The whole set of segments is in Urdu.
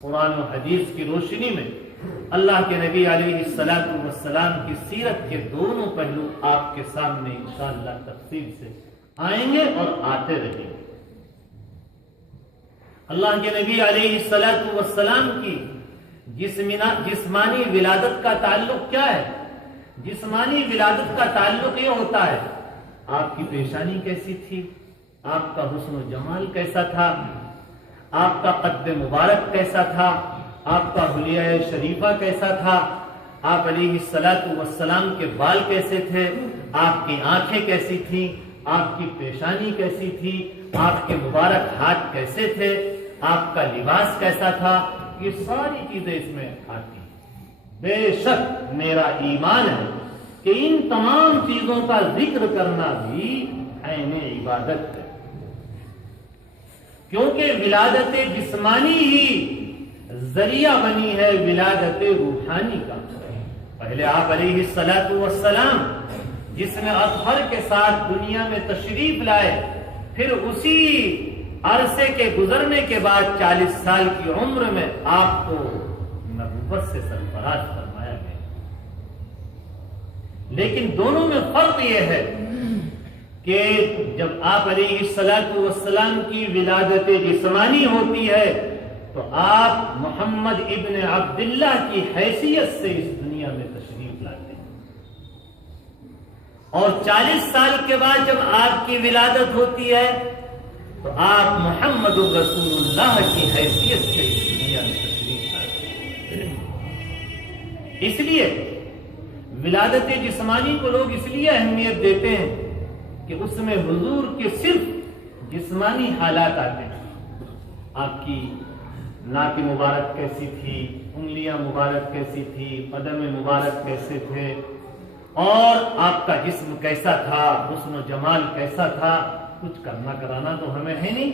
قرآن و حدیث کی روشنی میں اللہ کے نبی علیہ السلام کی سیرت کے دونوں پہلو آپ کے سامنے انشاءاللہ تفصیل سے آئیں گے اور آتے رہیں گے۔ اللہ کے نبی علیہ السلام کی جسمانی ولادت کا تعلق کیا ہے؟ جسمانی ولادت کا تعلق یہ ہوتا ہے آپ کی پیشانی کیسی تھی، آپ کا حسن و جمال کیسا تھا، آپ کا قد مبارک کیسا تھا، آپ کا حلیہ شریفہ کیسا تھا، آپ علیہ السلام کے بال کیسے تھے، آپ کی آنکھیں کیسی تھیں، آپ کی پیشانی کیسی تھی، آپ کے مبارک ہاتھ کیسے تھے، آپ کا لباس کیسا تھا، یہ ساری چیزیں اس میں آتی ہیں۔ بے شک میرا ایمان ہے کہ ان تمام چیزوں کا ذکر کرنا بھی عین عبادت ہے، کیونکہ ولادت جسمانی ہی ذریعہ بنی ہے ولادت روحانی کا۔ پہلے آپ علیہ السلام جسم اطہر کے ساتھ دنیا میں تشریف لائے، پھر اسی عرصے کے گزرنے کے بعد 40 سال کی عمر میں آپ کو نبوت سے سرفراز فرمایا گیا۔ لیکن دونوں میں فرق یہ ہے کہ جب آپ علیہ السلام کی ولادت جسمانی ہوتی ہے تو آپ محمد ابن عبداللہ کی حیثیت سے اس دنیا میں تشریف لاتے ہیں، اور 40 سال کے بعد جب آپ کی ولادت ہوتی ہے تو آپ محمد رسول اللہ کی حیثیت سے اس دنیا میں تشریف لاتے ہیں۔ اس لیے ولادت جسمانی کو لوگ اس لیے اہمیت دیتے ہیں کہ اس میں حضور کے صرف جسمانی حالات آتے ہیں، آپ کی ناک مبارک کیسی تھی، انگلیاں مبارک کیسی تھی، قدم مبارک کیسے تھے، اور آپ کا جسم کیسا تھا، حسن و جمال کیسا تھا۔ کچھ کرنا کرانا تو ہمیں ہے نہیں،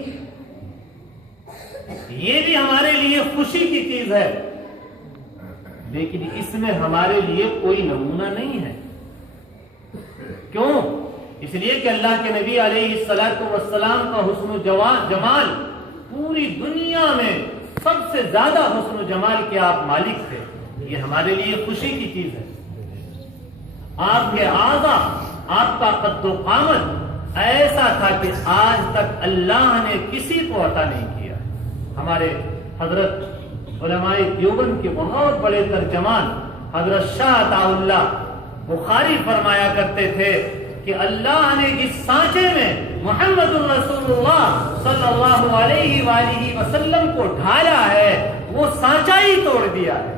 یہ بھی ہمارے لیے خوشی کی چیز ہے، لیکن اس میں ہمارے لیے کوئی نمونہ نہیں ہے۔ کیوں؟ اس لیے کہ اللہ کے نبی علیہ السلام کا حسن و جمال پوری دنیا میں سب سے زیادہ حسن و جمال کے آپ مالک تھے، یہ ہمارے لیے خوشی کی چیز ہے۔ آپ کے اعضاء، آپ کا قد و قامت ایسا تھا کہ آج تک اللہ نے کسی کو عطا نہیں کیا۔ ہمارے حضرت علماء دیوبند کے بہت بڑے ترجمان حضرت شاہ عطا اللہ بخاری فرمایا کرتے تھے کہ اللہ نے جس سانچے میں محمد رسول اللہ صلی اللہ علیہ وآلہ وسلم کو ڈھالا ہے وہ سانچا ہی توڑ دیا ہے۔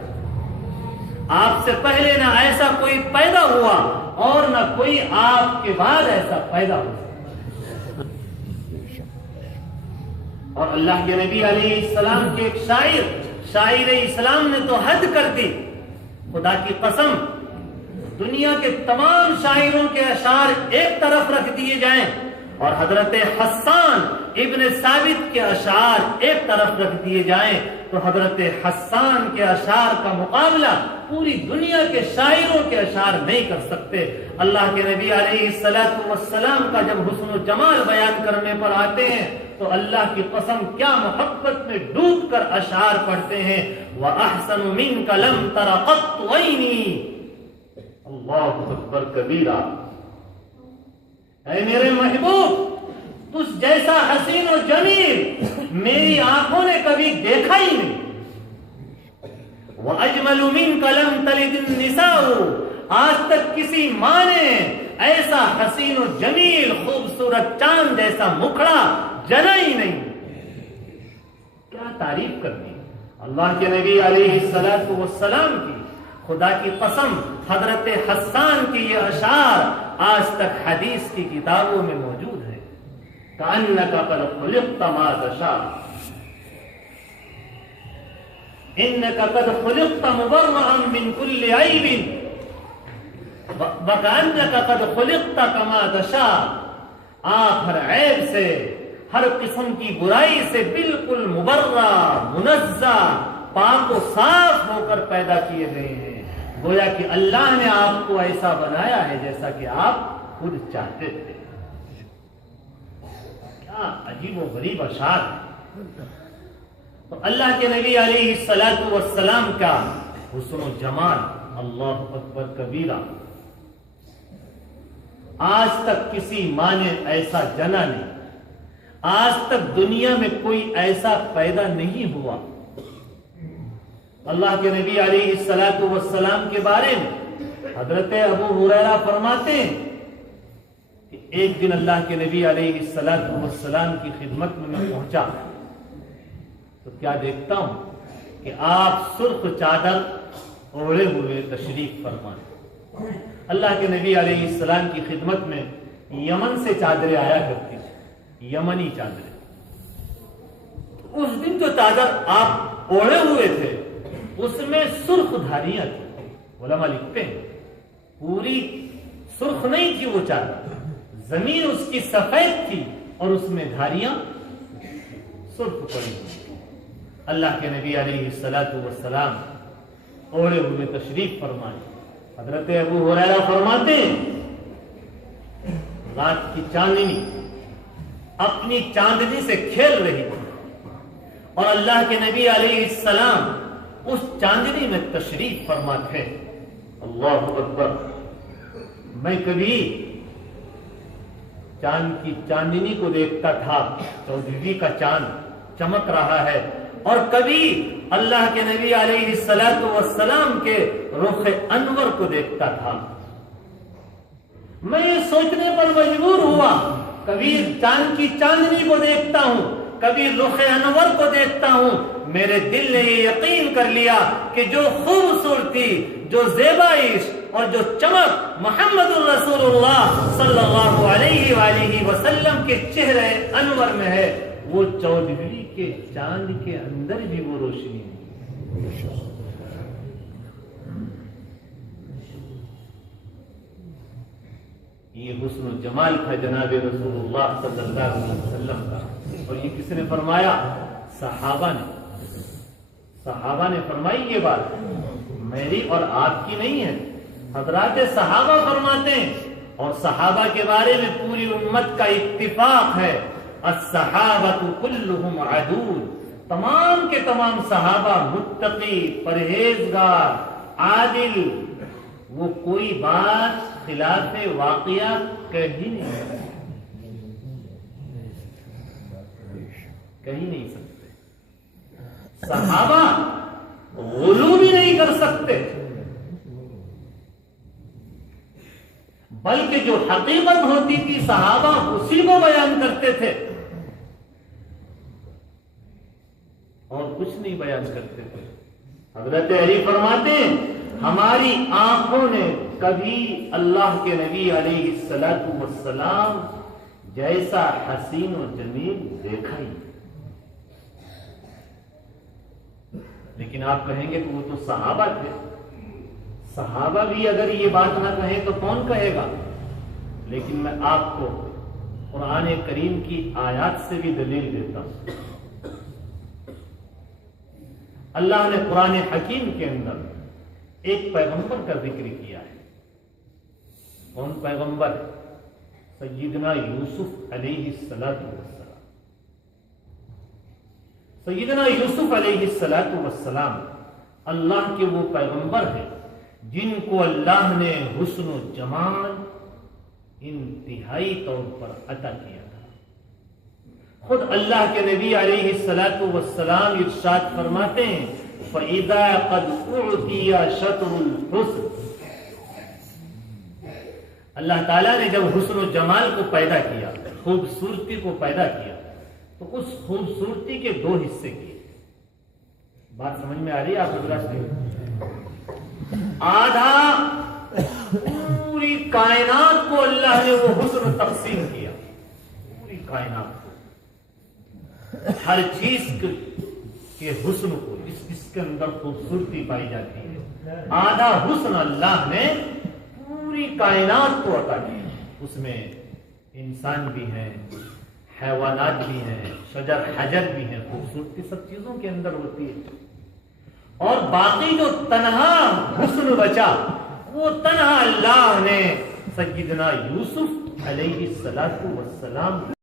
آپ سے پہلے نہ ایسا کوئی پیدا ہوا اور نہ کوئی آپ کے بعد ایسا پیدا ہوا، اور اللہ کے نبی علیہ السلام کے ایک شاعر اسلام نے تو حد کر دی، خدا کی قسم دنیا کے تمام شاعروں کے اشعار ایک طرف رکھ دیے جائیں اور حضرت حسان ابن ثابت کے اشعار ایک طرف رکھ دیے جائیں تو حضرت حسان کے اشعار کا مقابلہ پوری دنیا کے شاعروں کے اشعار نہیں کر سکتے۔ اللہ کے نبی علیہ السلام کا جب حسن و جمال بیان کرنے پر آتے ہیں تو اللہ کی قسم کیا محبت میں ڈوب کر اشعار پڑھتے ہیں۔ وَأَحْسَنُ مِنْكَ لَمْ تَرَ قَطُّ عَيْنِي، اللہ اکبر کبیرہ، اے میرے محبوب تجھ جیسا حسین و جمیل میری آنکھوں نے کبھی دیکھا ہی نہیں۔ وَأَجْمَلُ مِنْكَ لَمْ تَلِدِ النِّسَاءُ، آج تک کسی ماں نے ایسا حسین و جمیل خوبصورت چاند جیسا مکھڑا جنا ہی نہیں۔ کیا تعریف کرنی اللہ کے نبی علیہ السلام کی۔ خدا کی قسم حضرت حسان کی یہ اشعار آج تک حدیث کی کتابوں میں موجود ہے۔ کأنک قد خلقت ما تشاء، انک قد خلقت مبرئا من کل عیب، وکأنک قد خلقت کما تشاء، آپ ہر عیب سے، ہر قسم کی برائی سے بالکل مبرہ، منزہ، پاک و صاف ہو کر پیدا کیے گئے ہیں، گویا کہ اللہ نے آپ کو ایسا بنایا ہے جیسا کہ آپ خود چاہتے تھے۔ کیا عجیب و غریب اشعار۔ تو اللہ کے نبی علیہ الصلوۃ والسلام کا حسن و جمال اللہ اکبر کبیرہ، آج تک کسی ماں نے ایسا جنا نہیں، آج تک دنیا میں کوئی ایسا پیدا نہیں ہوا۔ اللہ کے نبی علیہ الصلوۃ والسلام کے بارے میں حضرت ابو ہریرہ فرماتے ہیں کہ ایک دن اللہ کے نبی علیہ الصلوۃ والسلام کی خدمت میں پہنچا تو کیا دیکھتا ہوں کہ آپ سرخ چادر اوڑھے ہوئے تشریف فرمائے۔ اللہ کے نبی علیہ السلام کی خدمت میں یمن سے چادریں آیا کرتی تھی، یمنی چادریں۔ اس دن جو چادر آپ اوڑھے ہوئے تھے اس میں سرخ دھاریاں تھیں۔ علماء لکھتے ہیں پوری سرخ نہیں تھی وہ چادر، زمین اس کی سفید تھی اور اس میں دھاریاں سرخ پڑی ہوئی۔ اللہ کے نبی علیہ الصلوۃ والسلام اوڑھے ہوئے تشریف فرمائے۔ حضرت ابو ہریرہ فرماتے ہیں رات کی چاندنی اپنی چاندنی سے کھیل رہی تھی اور اللہ کے نبی علیہ السلام اس چاندنی میں تشریف فرما تھے۔ اللہ اکبر! میں کبھی چاند کی چاندنی کو دیکھتا تھا، 14ویں کا چاند چمک رہا ہے، اور کبھی اللہ کے نبی علیہ الصلوۃ والسلام کے رخ انور کو دیکھتا تھا۔ میں یہ سوچنے پر مجبور ہوا، کبھی چاند کی چاندنی کو دیکھتا ہوں، کبھی رخ انور کو دیکھتا ہوں، میرے دل نے یہ یقین کر لیا کہ جو خوبصورتی، جو زیبائش اور جو چمک محمد الرسول اللہ صلی اللہ علیہ وآلہ وسلم کے چہرے انور میں ہے، وہ 14ویں کے چاند کے اندر بھی وہ روشنی ہے۔ یہ حسن و جمال تھا جناب رسول اللہ صلی اللہ علیہ وسلم کا، اور یہ کس نے فرمایا؟ صحابہ نے فرمائی یہ بات، میری اور آپ کی نہیں ہے، حضرات صحابہ فرماتے ہیں، اور صحابہ کے بارے میں پوری امت کا اتفاق ہے، الصحابۃ کلہم عدول، تمام کے تمام صحابہ متقی، پرہیزگار، عادل، وہ کوئی بات خلاف واقعہ کہہ ہی نہیں سکتے۔ صحابہ غلو بھی نہیں کر سکتے، بلکہ جو حقیقت ہوتی تھی صحابہ اسی کو بیان کرتے تھے اور کچھ نہیں بیان کرتے تھے۔ حضرت علی فرماتے ہیں ہماری آنکھوں نے کبھی اللہ کے نبی علیہ الصلوۃ والسلام جیسا حسین و جمیل دیکھا ہی، لیکن آپ کہیں گے کہ وہ تو صحابہ تھے، صحابہ بھی اگر یہ بات نہ کہیں تو کون کہے گا؟ لیکن میں آپ کو قرآن کریم کی آیات سے بھی دلیل دیتا ہوں۔ اللہ نے قرآن حکیم کے اندر ایک پیغمبر کا ذکر کیا ہے۔ کون پیغمبر؟ سیدنا یوسف علیہ السلام۔ سیدنا یوسف علیہ السلام اللہ کے وہ پیغمبر ہیں جن کو اللہ نے حسن و جمال انتہائی طور پر عطا کیا تھا۔ خود اللہ کے نبی علیہ الصلوۃ والسلام ارشاد فرماتے ہیں فَإِذَا قَدْ أُعْطِيَ شَطْرُ الْحُسْنِ، اللہ تعالیٰ نے جب حسن و جمال کو پیدا کیا، خوبصورتی کو پیدا کیا، تو اس خوبصورتی کے دو حصے کیے۔ بات سمجھ میں آ رہی ہے آپ حضرات سے؟ آدھا پوری کائنات کو اللہ نے وہ حسن تقسیم کیا، پوری کائنات کو، ہر چیز کے حسن کو، جس کے اندر خوبصورتی پائی جاتی ہے، آدھا حسن اللہ نے پوری کائنات کو عطا کیا۔ اس میں انسان بھی ہیں، حیوانات بھی ہیں، شجر حجر بھی ہیں، خوبصورتی سب چیزوں کے اندر ہوتی ہے، اور باقی جو تنہا حسن بچا وہ تنہا اللہ نے سیدنا یوسف علیہ السلام